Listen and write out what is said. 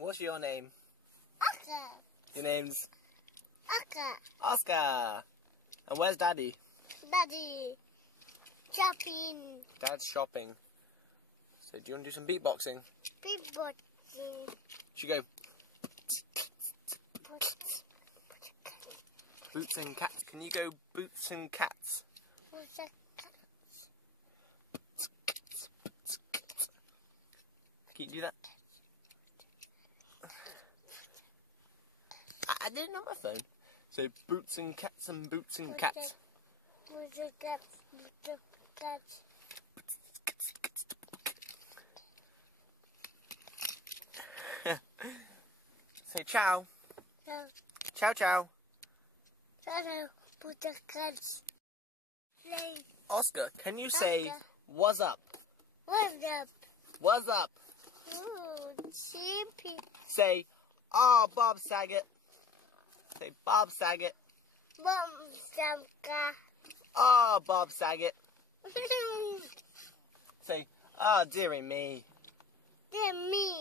What's your name? Oscar. Your name's? Oscar. Oscar. And where's Daddy? Daddy. Shopping. Dad's shopping. So do you want to do some beatboxing? Beatboxing. Should go boots and cats. Can you go boots and cats? Can you do that? I did it on my phone. So boots and cats and boots and cats. Say ciao. Ciao ciao. Oscar, can you say what's up? What's up? What's up? Ooh, chippy. Say, oh, Bob Saget. Say, Bob Saget. Bom Samka. Oh, Bob Saget. Say, oh, dearie me. Dear me.